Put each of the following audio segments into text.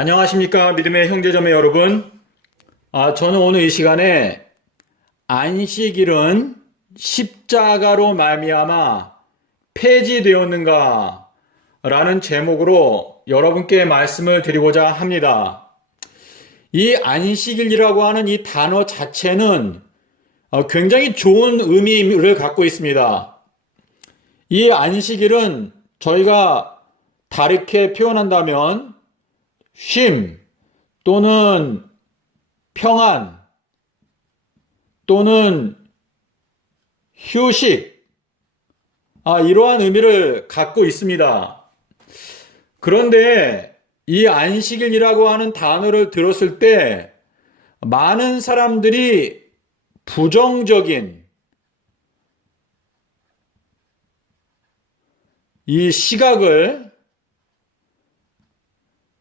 안녕하십니까 믿음의 형제자매 여러분. 저는 오늘 이 시간에 안식일은 십자가로 말미암아 폐지되었는가 라는 제목으로 여러분께 말씀을 드리고자 합니다. 이 안식일이라고 하는 이 단어 자체는 굉장히 좋은 의미를 갖고 있습니다. 이 안식일은 저희가 다르게 표현한다면 쉼 또는 평안 또는 휴식, 이러한 의미를 갖고 있습니다. 그런데 이 안식일이라고 하는 단어를 들었을 때 많은 사람들이 부정적인 이 시각을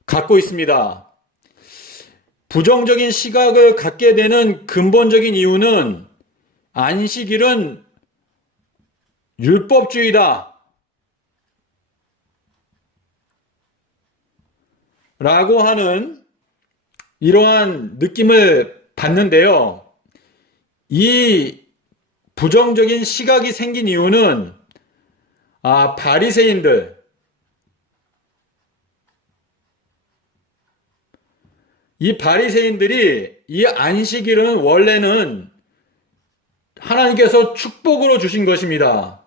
갖고 있습니다. 부정적인 시각을 갖게 되는 근본적인 이유는 안식일은 율법주의다 라고 하는 이러한 느낌을 받는데요. 이 부정적인 시각이 생긴 이유는 바리새인들, 이 바리새인들이 이 안식일은 원래는 하나님께서 축복으로 주신 것입니다.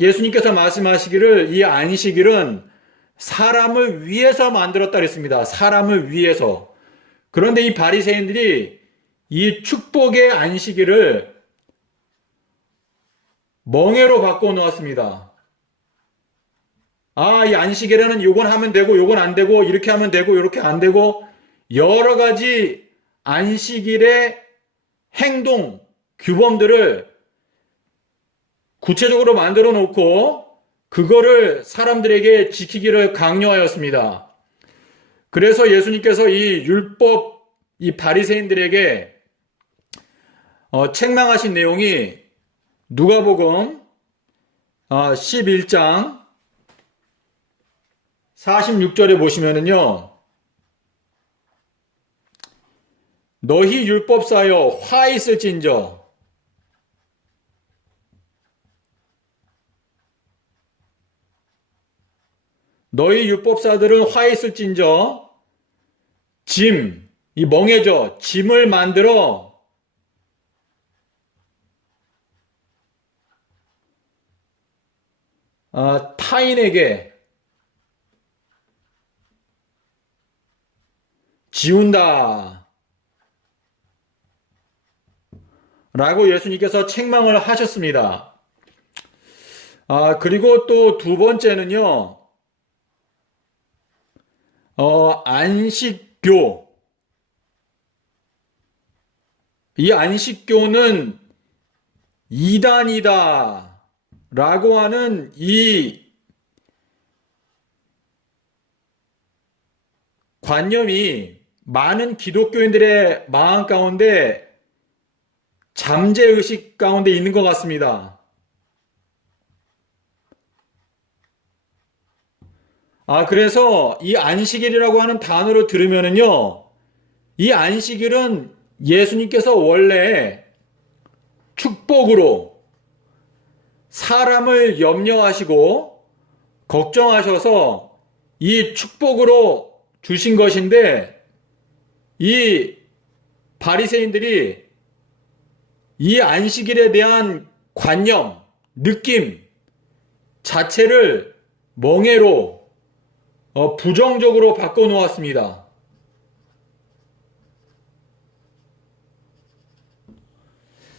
예수님께서 말씀하시기를 이 안식일은 사람을 위해서 만들었다 그랬습니다. 사람을 위해서. 그런데 이 바리새인들이 이 축복의 안식일을 멍해로 바꿔 놓았습니다. 이 안식일에는 요건 하면 되고 요건 안 되고 이렇게 하면 되고 이렇게 안 되고 여러 가지 안식일의 행동, 규범들을 구체적으로 만들어 놓고 그거를 사람들에게 지키기를 강요하였습니다. 그래서 예수님께서 이 율법, 이 바리새인들에게 책망하신 내용이 누가복음 11장 46절에 보시면은요. 너희 율법사여 화 있을진저 너희 율법사들은 화 있을진저 이 멍해져 짐을 만들어 타인에게 지운다 라고 예수님께서 책망을 하셨습니다. 그리고 또 두 번째는요, 안식교. 이 안식교는 이단이다 라고 하는 이 관념이 많은 기독교인들의 마음 가운데 잠재의식 가운데 있는 것 같습니다. 그래서 이 안식일이라고 하는 단어를 들으면은요, 이 안식일은 예수님께서 원래 축복으로 사람을 염려하시고 걱정하셔서 이 축복으로 주신 것인데, 이 바리새인들이 이 안식일에 대한 관념, 느낌 자체를 멍해로 부정적으로 바꿔놓았습니다.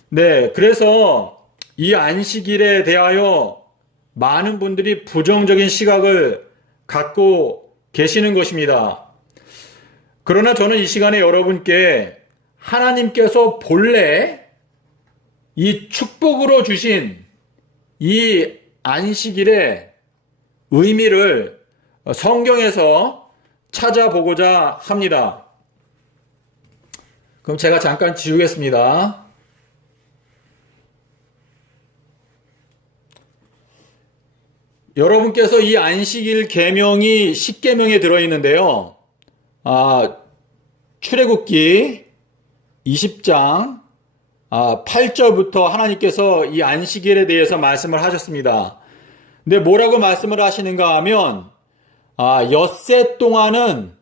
네, 그래서 이 안식일에 대하여 많은 분들이 부정적인 시각을 갖고 계시는 것입니다. 그러나 저는 이 시간에 여러분께 하나님께서 본래 이 축복으로 주신 이 안식일의 의미를 성경에서 찾아보고자 합니다. 그럼 제가 잠깐 지우겠습니다. 여러분께서 이 안식일 계명이 10계명에 들어있는데요. 출애굽기 20장 8절부터 하나님께서 이 안식일에 대해서 말씀을 하셨습니다. 근데 뭐라고 말씀을 하시는가 하면 엿새 동안은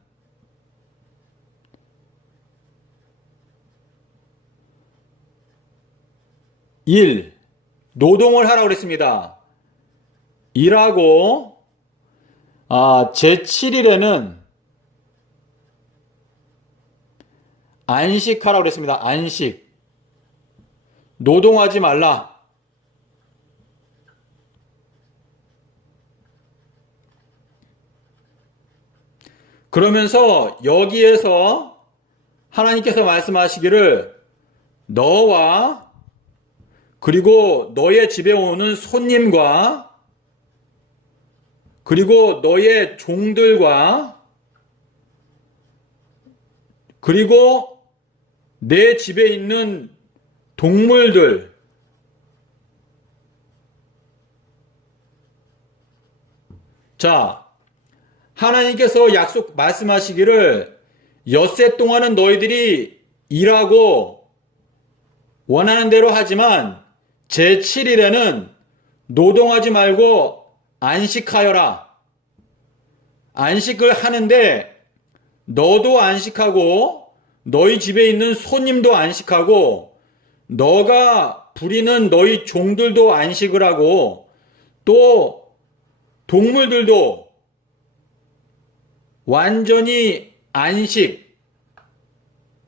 노동을 하라고 그랬습니다. 일하고 제7일에는 안식하라고 그랬습니다. 안식. 노동하지 말라. 그러면서 여기에서 하나님께서 말씀하시기를 너와 그리고 너의 집에 오는 손님과 그리고 너의 종들과 그리고 내 집에 있는 동물들 자, 하나님께서 말씀하시기를 엿새 동안은 너희들이 일하고 원하는 대로 하지만 제7일에는 노동하지 말고 안식하여라. 안식을 하는데 너도 안식하고 너희 집에 있는 손님도 안식하고 너가 부리는 너희 종들도 안식을 하고 또 동물들도 완전히 안식,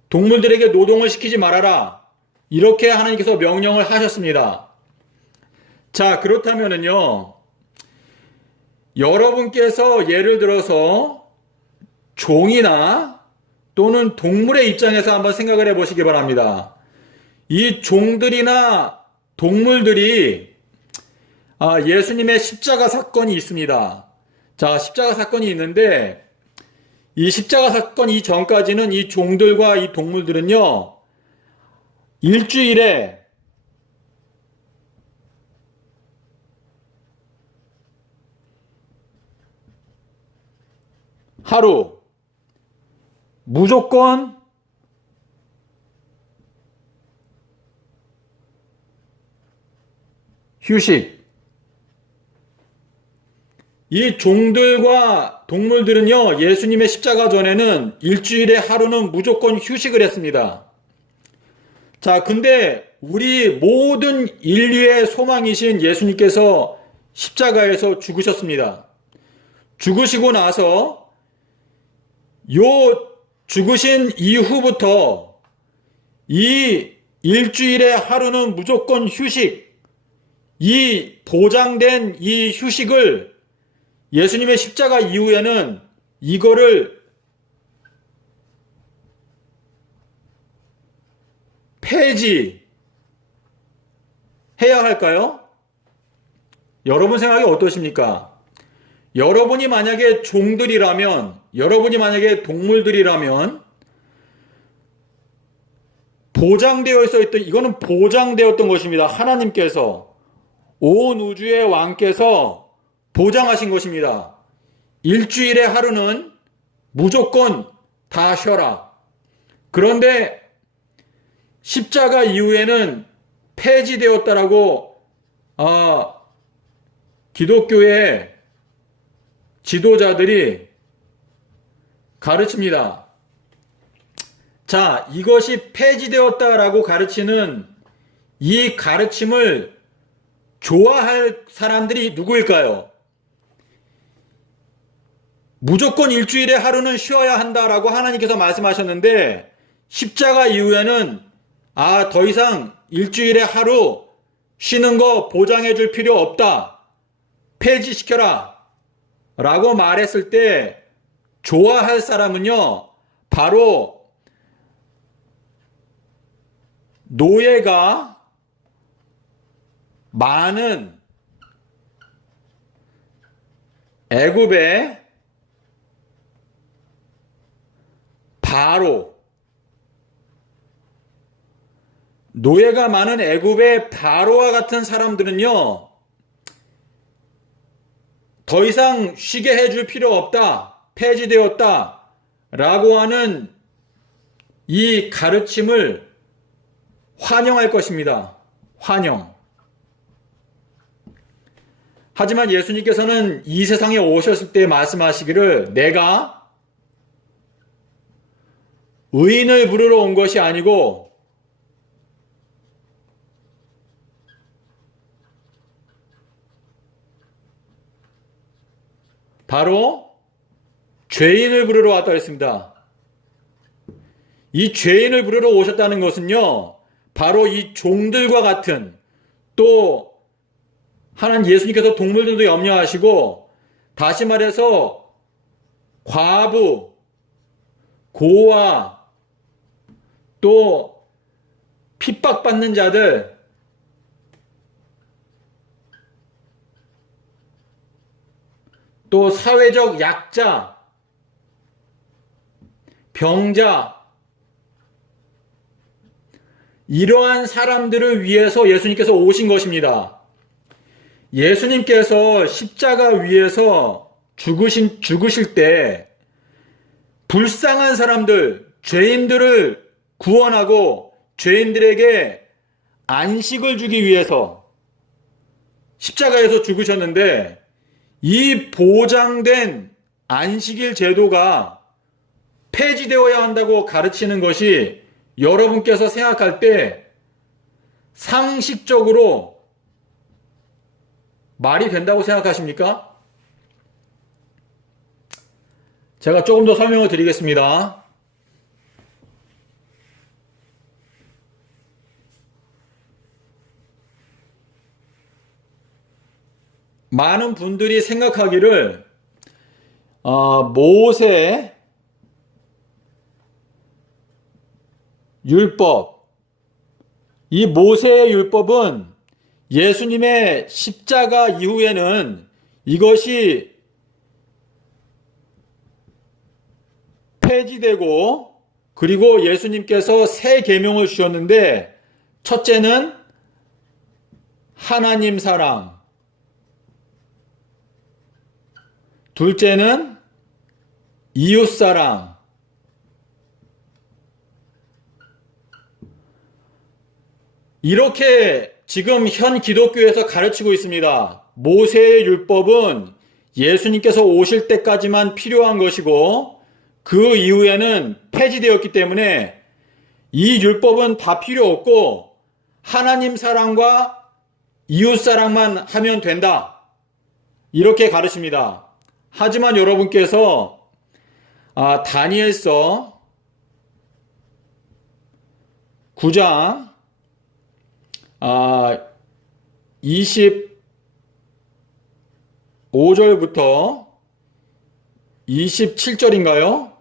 동물들에게 노동을 시키지 말아라. 이렇게 하나님께서 명령을 하셨습니다. 자, 그렇다면은요, 여러분께서 예를 들어서 종이나 또는 동물의 입장에서 한번 생각을 해보시기 바랍니다. 이 종들이나 동물들이 예수님의 십자가 사건이 있습니다. 자, 십자가 사건이 있는데 이 십자가 사건 이전까지는 이 종들과 이 동물들은요, 일주일에 하루 무조건 휴식. 이 종들과 동물들은요, 예수님의 십자가 전에는 일주일에 하루는 무조건 휴식을 했습니다. 자, 근데 우리 모든 인류의 소망이신 예수님께서 십자가에서 죽으셨습니다. 죽으시고 나서 요 죽으신 이후부터 이 일주일에 하루는 무조건 휴식, 이 보장된 이 휴식을 예수님의 십자가 이후에는 이거를 폐지해야 할까요? 여러분 생각이 어떠십니까? 여러분이 만약에 종들이라면, 여러분이 만약에 동물들이라면 보장되어 있었던, 이거는 보장되었던 것입니다. 하나님께서, 온 우주의 왕께서 보장하신 것입니다. 일주일에 하루는 무조건 다 쉬어라. 그런데 십자가 이후에는 폐지되었다라고 기독교의 지도자들이 가르칩니다. 자, 이것이 폐지되었다라고 가르치는 이 가르침을 좋아할 사람들이 누구일까요? 무조건 일주일에 하루는 쉬어야 한다라고 하나님께서 말씀하셨는데 십자가 이후에는 더 이상 일주일에 하루 쉬는 거 보장해 줄 필요 없다. 폐지시켜라. 라고 말했을 때 좋아할 사람은요, 바로 노예가 많은 애굽의 바로, 노예가 많은 애굽의 바로와 같은 사람들은요, 더 이상 쉬게 해줄 필요 없다, 폐지되었다 라고 하는 이 가르침을 환영할 것입니다. 환영. 하지만 예수님께서는 이 세상에 오셨을 때 말씀하시기를 내가 의인을 부르러 온 것이 아니고 바로 죄인을 부르러 왔다 했습니다. 이 죄인을 부르러 오셨다는 것은요, 바로 이 종들과 같은, 또 하나님 예수님께서 동물들도 염려하시고, 다시 말해서 과부, 고아, 또 핍박받는 자들, 또 사회적 약자, 병자, 이러한 사람들을 위해서 예수님께서 오신 것입니다. 예수님께서 십자가 위에서 죽으실 때 불쌍한 사람들, 죄인들을 구원하고 죄인들에게 안식을 주기 위해서 십자가에서 죽으셨는데, 이 보장된 안식일 제도가 폐지되어야 한다고 가르치는 것이 여러분께서 생각할 때 상식적으로 말이 된다고 생각하십니까? 제가 조금 더 설명을 드리겠습니다. 많은 분들이 생각하기를 모세 율법, 이 모세의 율법은 예수님의 십자가 이후에는 이것이 폐지되고, 그리고 예수님께서 새 계명을 주셨는데, 첫째는 하나님 사랑, 둘째는 이웃 사랑, 이렇게 지금 현 기독교에서 가르치고 있습니다. 모세의 율법은 예수님께서 오실 때까지만 필요한 것이고 그 이후에는 폐지되었기 때문에 이 율법은 다 필요 없고 하나님 사랑과 이웃 사랑만 하면 된다, 이렇게 가르칩니다. 하지만 여러분께서 다니엘서 9장 25절부터 27절인가요?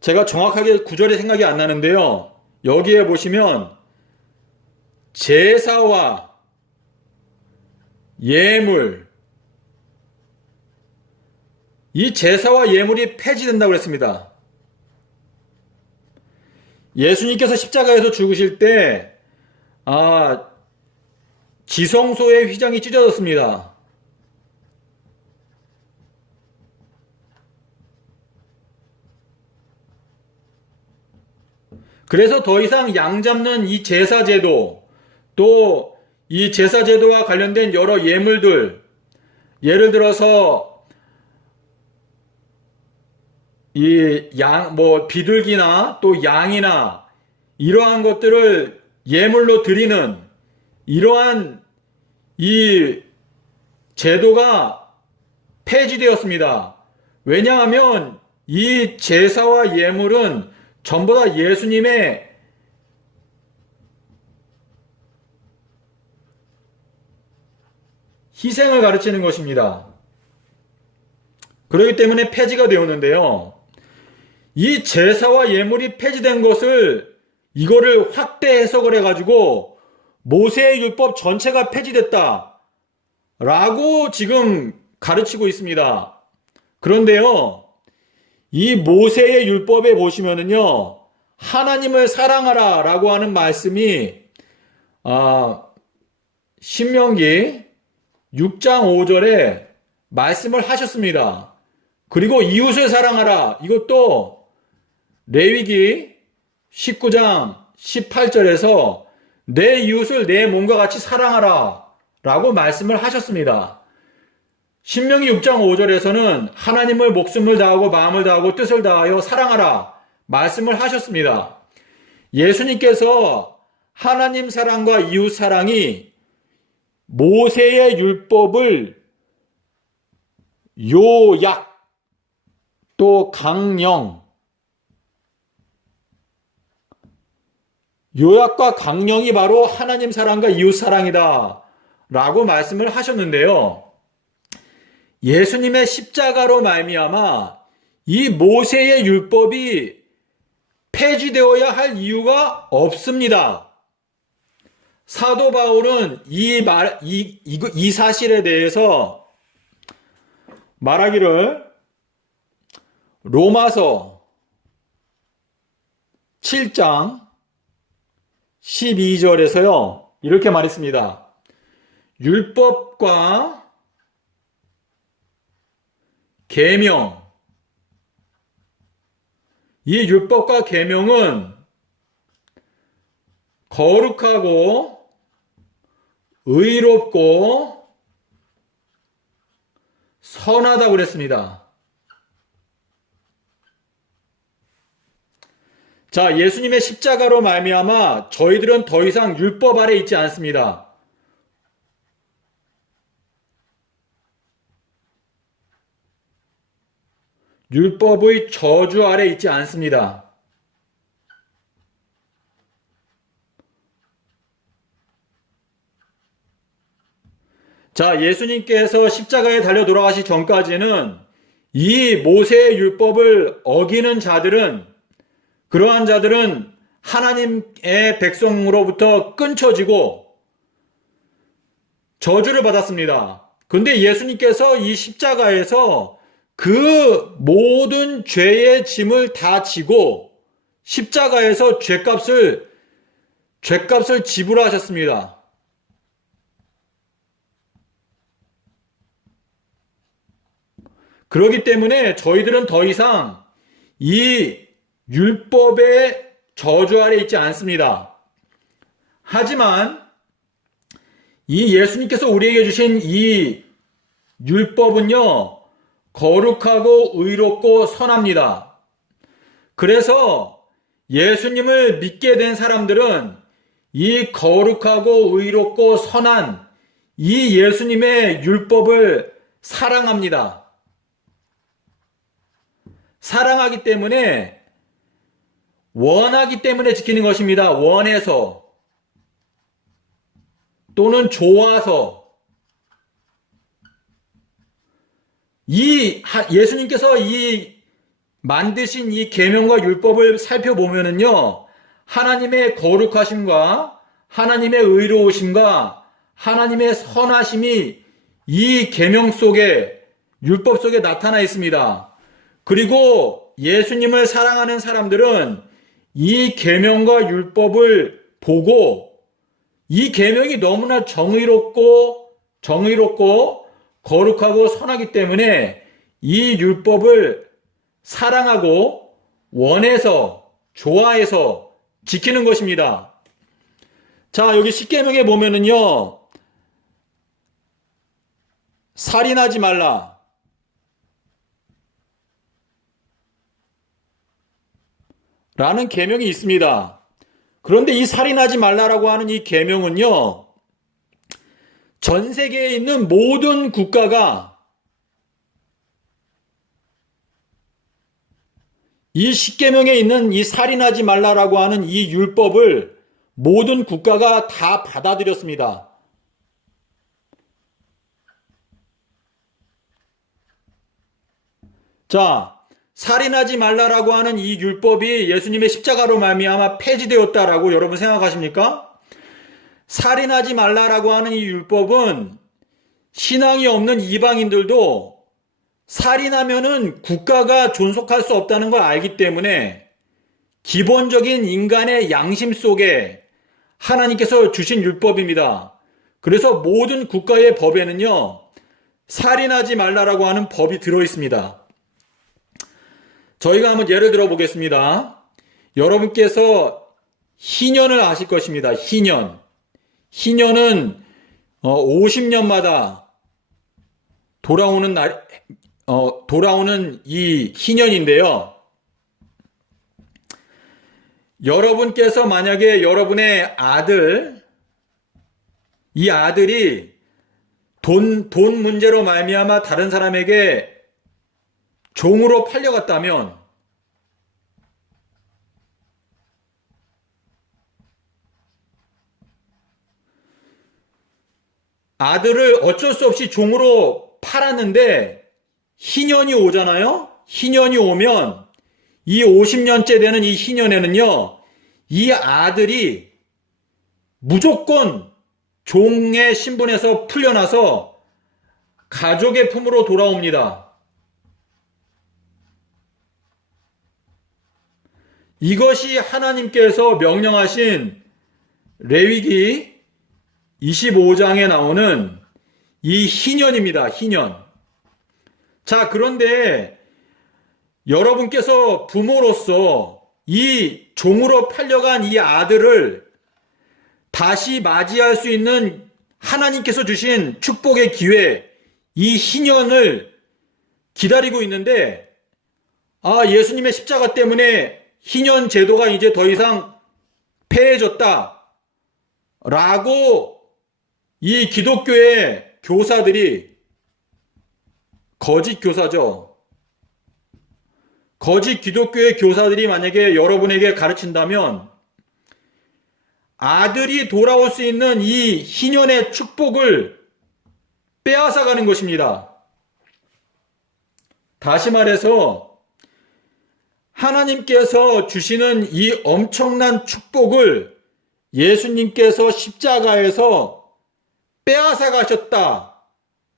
제가 정확하게 구절이 생각이 안 나는데요. 여기에 보시면 제사와 예물, 이 제사와 예물이 폐지된다고 했습니다. 예수님께서 십자가에서 죽으실 때 지성소의 휘장이 찢어졌습니다. 그래서 더 이상 양 잡는 이 제사제도, 또 이 제사제도와 관련된 여러 예물들, 예를 들어서 비둘기나 또 양이나 이러한 것들을 예물로 드리는 이러한 이 제도가 폐지되었습니다. 왜냐하면 이 제사와 예물은 전부 다 예수님의 희생을 가르치는 것입니다. 그렇기 때문에 폐지가 되었는데요. 이 제사와 예물이 폐지된 것을, 이거를 확대 해석을 해가지고 모세의 율법 전체가 폐지됐다 라고 지금 가르치고 있습니다. 그런데요, 이 모세의 율법에 보시면은요, 하나님을 사랑하라 라고 하는 말씀이 신명기 6장 5절에 말씀을 하셨습니다. 그리고 이웃을 사랑하라, 이것도 레위기 19장 18절에서 내 이웃을 내 몸과 같이 사랑하라 라고 말씀을 하셨습니다. 신명기 6장 5절에서는 하나님을 목숨을 다하고 마음을 다하고 뜻을 다하여 사랑하라 말씀을 하셨습니다. 예수님께서 하나님 사랑과 이웃 사랑이 모세의 율법을 요약 또 강령, 요약과 강령이 바로 하나님 사랑과 이웃 사랑이다 라고 말씀을 하셨는데요. 예수님의 십자가로 말미암아 이 모세의 율법이 폐지되어야 할 이유가 없습니다. 사도 바울은 이 사실에 대해서 말하기를 로마서 7장 12절에서요 이렇게 말했습니다. 율법과 계명, 이 율법과 계명은 거룩하고 의롭고 선하다고 그랬습니다. 자, 예수님의 십자가로 말미암아 저희들은 더 이상 율법 아래 있지 않습니다. 율법의 저주 아래 있지 않습니다. 자, 예수님께서 십자가에 달려 돌아가시 전까지는 이 모세의 율법을 어기는 자들은, 그러한 자들은 하나님의 백성으로부터 끊쳐지고 저주를 받았습니다. 근데 예수님께서 이 십자가에서 그 모든 죄의 짐을 다 지고 십자가에서 죄값을 지불하셨습니다. 그렇기 때문에 저희들은 더 이상 이 율법의 저주 아래 있지 않습니다. 하지만 이 예수님께서 우리에게 주신 이 율법은요, 거룩하고 의롭고 선합니다. 그래서 예수님을 믿게 된 사람들은 이 거룩하고 의롭고 선한 이 예수님의 율법을 사랑합니다. 사랑하기 때문에, 원하기 때문에 지키는 것입니다. 원해서 또는 좋아서. 예수님께서 만드신 이 계명과 율법을 살펴보면은요, 하나님의 거룩하심과 하나님의 의로우심과 하나님의 선하심이 이 계명 속에, 율법 속에 나타나 있습니다. 그리고 예수님을 사랑하는 사람들은 이 계명과 율법을 보고 이 계명이 너무나 정의롭고 거룩하고 선하기 때문에 이 율법을 사랑하고 원해서, 좋아해서 지키는 것입니다. 자, 여기 십계명에 보면은요, 살인하지 말라, 라는 계명이 있습니다. 그런데 이 살인하지 말라라고 하는 이 계명은요, 전 세계에 있는 모든 국가가 이 십계명에 있는 이 살인하지 말라라고 하는 이 율법을 모든 국가가 다 받아들였습니다. 자, 살인하지 말라라고 하는 이 율법이 예수님의 십자가로 말미암아 폐지되었다라고 여러분 생각하십니까? 살인하지 말라라고 하는 이 율법은 신앙이 없는 이방인들도 살인하면은 국가가 존속할 수 없다는 걸 알기 때문에 기본적인 인간의 양심 속에 하나님께서 주신 율법입니다. 그래서 모든 국가의 법에는요, 살인하지 말라라고 하는 법이 들어 있습니다. 저희가 한번 예를 들어 보겠습니다. 여러분께서 희년을 아실 것입니다. 희년. 희년은 50년마다 돌아오는 이 희년인데요. 여러분께서 만약에 여러분의 이 아들이 돈 문제로 말미암아 다른 사람에게 종으로 팔려갔다면 아들을 어쩔 수 없이 종으로 팔았는데 희년이 오잖아요. 희년이 오면 이 50년째 되는 이 희년에는요, 이 아들이 무조건 종의 신분에서 풀려나서 가족의 품으로 돌아옵니다. 이것이 하나님께서 명령하신 레위기 25장에 나오는 이 희년입니다. 희년. 자, 그런데 여러분께서 부모로서 이 종으로 팔려간 이 아들을 다시 맞이할 수 있는 하나님께서 주신 축복의 기회, 이 희년을 기다리고 있는데, 예수님의 십자가 때문에 희년 제도가 이제 더 이상 폐해졌다 라고 이 기독교의 교사들이, 거짓 교사죠. 거짓 기독교의 교사들이 만약에 여러분에게 가르친다면 아들이 돌아올 수 있는 이 희년의 축복을 빼앗아가는 것입니다. 다시 말해서 하나님께서 주시는 이 엄청난 축복을 예수님께서 십자가에서 빼앗아가셨다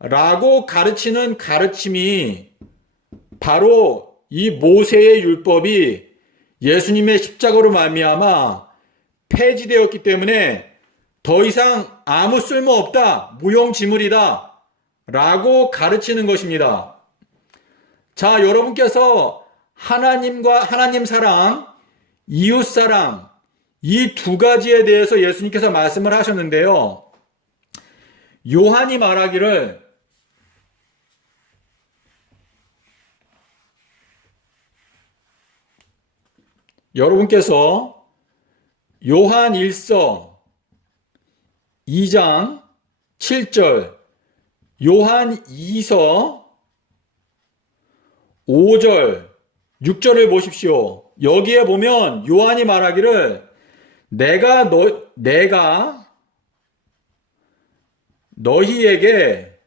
라고 가르치는 가르침이 바로 이 모세의 율법이 예수님의 십자가로 말미암아 폐지되었기 때문에 더 이상 아무 쓸모없다, 무용지물이다 라고 가르치는 것입니다. 자, 여러분께서 하나님 사랑, 이웃 사랑, 이 두 가지에 대해서 예수님께서 말씀을 하셨는데요. 요한이 말하기를 여러분께서 요한 1서 2장 7절, 요한 2서 5절, 6절을 보십시오. 여기에 보면 요한이 말하기를 내가 너희에게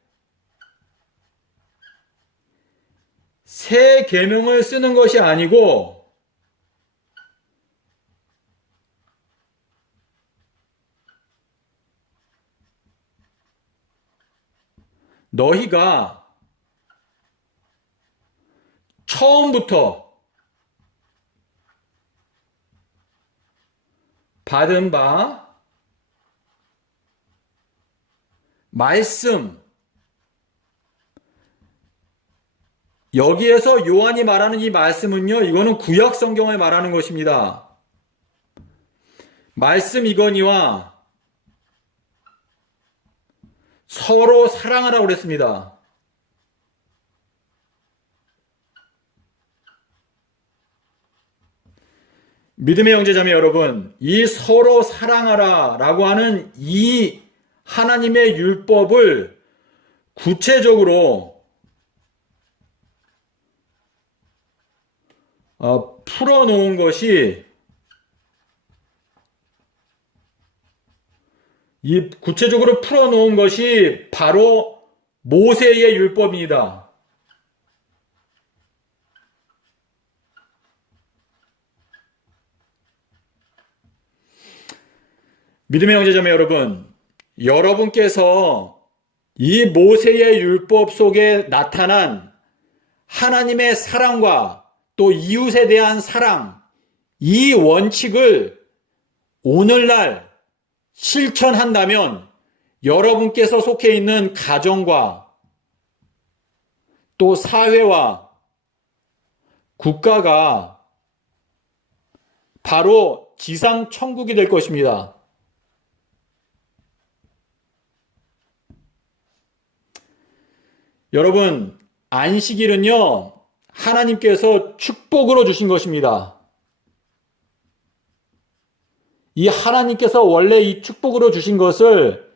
새 계명을 쓰는 것이 아니고 너희가 처음부터 받은 바 말씀, 여기에서 요한이 말하는 이 말씀은요, 이거는 구약 성경을 말하는 것입니다. 말씀이거니와 서로 사랑하라고 그랬습니다. 믿음의 형제자매 여러분, 이 서로 사랑하라 라고 하는 이 하나님의 율법을 구체적으로 풀어놓은 것이 구체적으로 풀어놓은 것이 바로 모세의 율법입니다. 믿음의 형제자매 여러분, 여러분께서 이 모세의 율법 속에 나타난 하나님의 사랑과 또 이웃에 대한 사랑, 이 원칙을 오늘날 실천한다면 여러분께서 속해 있는 가정과 또 사회와 국가가 바로 지상 천국이 될 것입니다. 여러분, 안식일은요, 하나님께서 축복으로 주신 것입니다. 이 하나님께서 원래 이 축복으로 주신 것을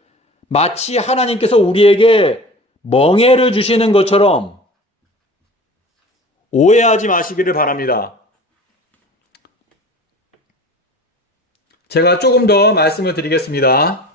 마치 하나님께서 우리에게 멍해를 주시는 것처럼 오해하지 마시기를 바랍니다. 제가 조금 더 말씀을 드리겠습니다.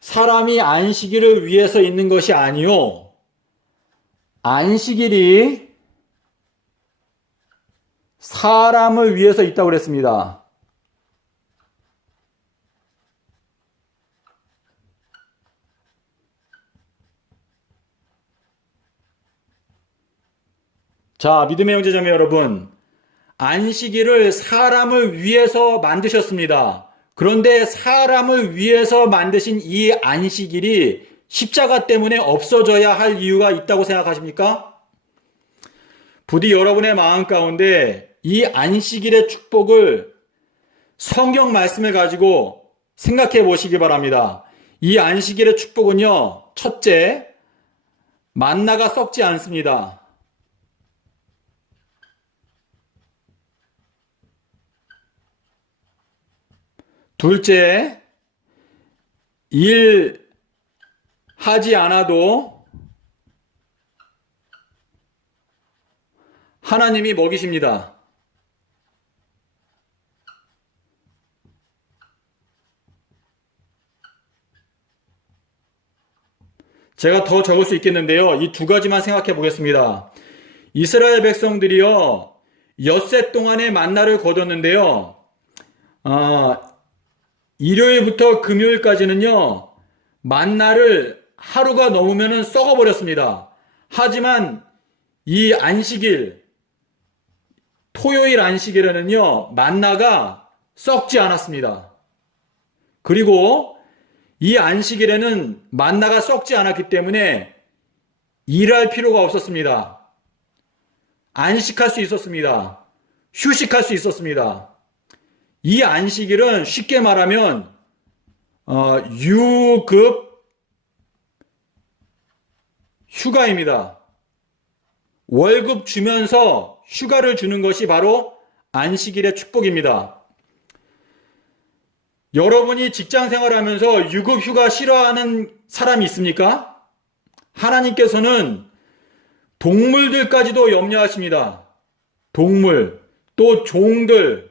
사람이 안식일을 위해서 있는 것이 아니요, 안식일이 사람을 위해서 있다고 그랬습니다. 자, 믿음의 형제자매 여러분, 안식일을 사람을 위해서 만드셨습니다. 그런데 사람을 위해서 만드신 이 안식일이 십자가 때문에 없어져야 할 이유가 있다고 생각하십니까? 부디 여러분의 마음 가운데 이 안식일의 축복을 성경 말씀을 가지고 생각해 보시기 바랍니다. 이 안식일의 축복은요, 첫째, 만나가 썩지 않습니다. 둘째, 일 하지 않아도 하나님이 먹이십니다. 제가 더 적을 수 있겠는데요. 이 두 가지만 생각해 보겠습니다. 이스라엘 백성들이요, 엿새 동안의 만나를 거뒀는데요. 일요일부터 금요일까지는요, 만나를 하루가 넘으면 썩어버렸습니다. 하지만 이 안식일, 토요일 안식일에는요, 만나가 썩지 않았습니다. 그리고 이 안식일에는 만나가 썩지 않았기 때문에 일할 필요가 없었습니다. 안식할 수 있었습니다. 휴식할 수 있었습니다. 이 안식일은 쉽게 말하면 유급 휴가입니다. 월급 주면서 휴가를 주는 것이 바로 안식일의 축복입니다. 여러분이 직장 생활하면서 유급 휴가 싫어하는 사람이 있습니까? 하나님께서는 동물들까지도 염려하십니다. 동물, 또 종들,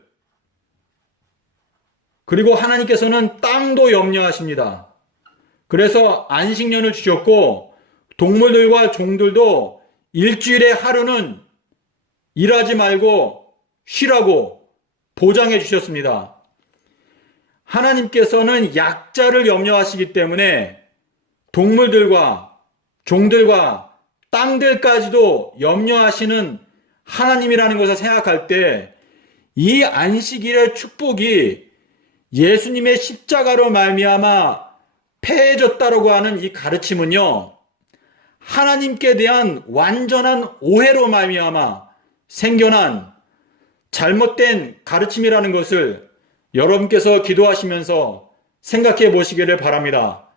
그리고 하나님께서는 땅도 염려하십니다. 그래서 안식년을 주셨고 동물들과 종들도 일주일에 하루는 일하지 말고 쉬라고 보장해 주셨습니다. 하나님께서는 약자를 염려하시기 때문에 동물들과 종들과 땅들까지도 염려하시는 하나님이라는 것을 생각할 때 이 안식일의 축복이 예수님의 십자가로 말미암아 패해졌다라고 하는 이 가르침은요, 하나님께 대한 완전한 오해로 말미암아 생겨난 잘못된 가르침이라는 것을 여러분께서 기도하시면서 생각해 보시기를 바랍니다.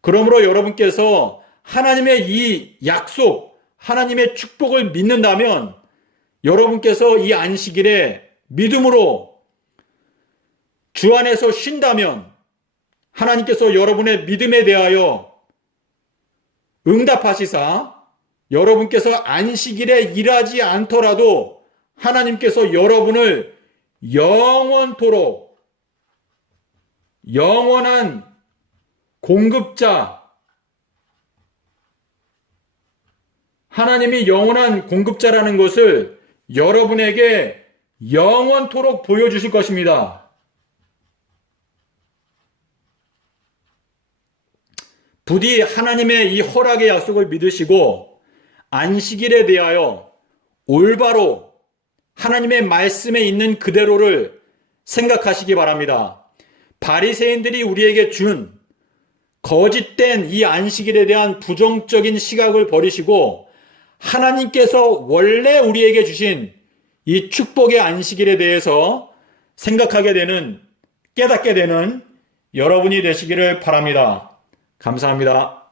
그러므로 여러분께서 하나님의 이 약속, 하나님의 축복을 믿는다면 여러분께서 이 안식일에 믿음으로 주 안에서 쉰다면 하나님께서 여러분의 믿음에 대하여 응답하시사 여러분께서 안식일에 일하지 않더라도 하나님께서 여러분을 영원토록 영원한 공급자, 하나님이 영원한 공급자라는 것을 여러분에게 영원토록 보여주실 것입니다. 부디 하나님의 이 허락의 약속을 믿으시고 안식일에 대하여 올바로 하나님의 말씀에 있는 그대로를 생각하시기 바랍니다. 바리새인들이 우리에게 준 거짓된 이 안식일에 대한 부정적인 시각을 버리시고 하나님께서 원래 우리에게 주신 이 축복의 안식일에 대해서 생각하게 되는, 깨닫게 되는 여러분이 되시기를 바랍니다. 감사합니다.